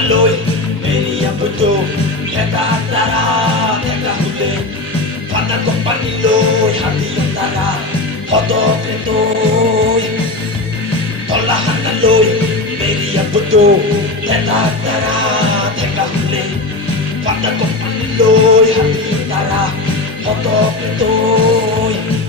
hanaloi Meria puto Teka tara Teka hule Pata kompaniloi Hati tara Hoto kretoi Tola hanaloi Meria puto Teka tara Teka hule Pata kompaniloi Hati tara Hoto kretoi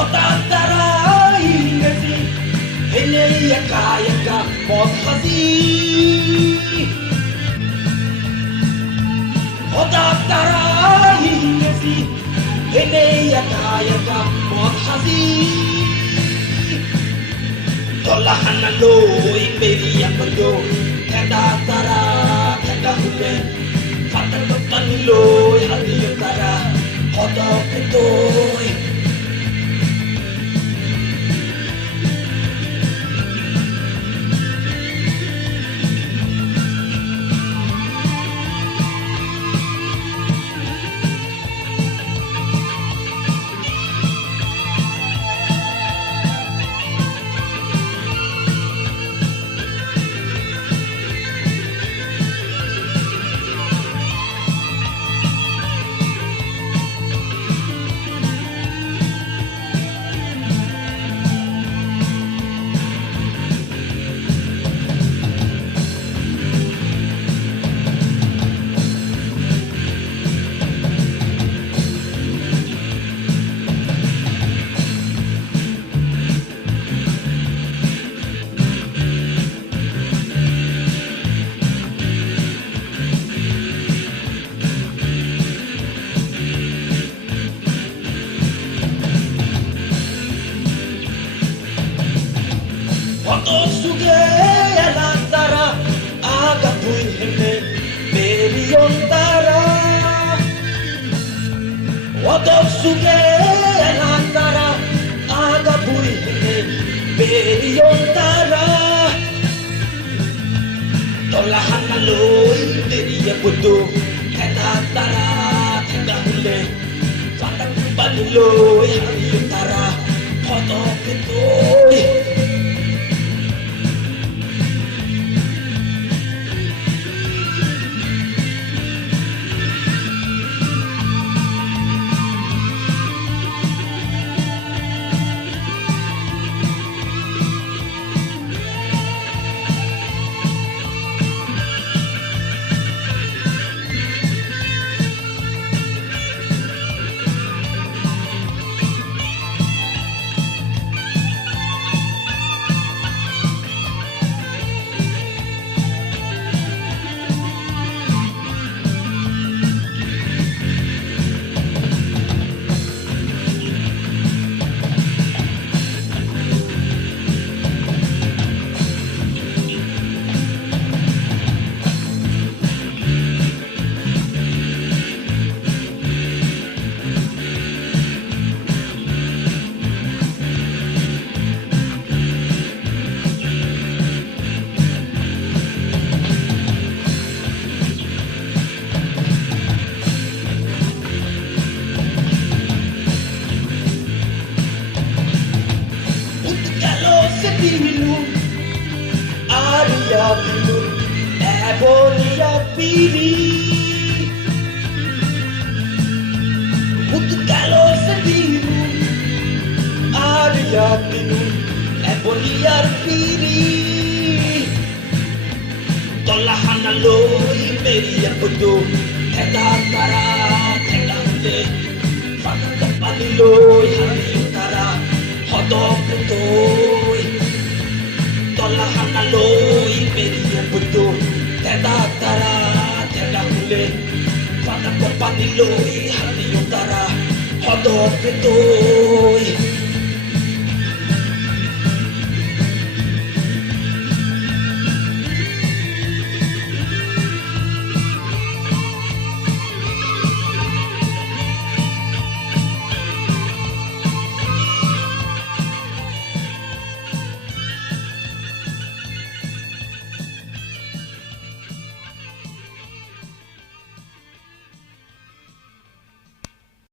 Otantara ingesi Hele yaka yaka Mot hazi Otantara ingesi Hele yaka yaka Mot hazi Tola hanaloi Meri yakoyo Tenda tara Tenda hule Fata kotaniloi Hadi yotara Hoto ketoi Oto suge alantara aga pui heme meliontara Oto suge alantara aga pui heme meliontara Tola hanaloi deria putu Kata tara tenda hule Fata kumpaniloi hariontara Oto ketoi Pilu, Aria Pilu, Ebonia Pili. pinun eboliar piri tolahan aloy meria puto tenda tara tenda hule fatang paniloy hari utara hodok putoy tolahan aloy meria puto tenda tara tenda hule fatang paniloy hari utara hodok putoy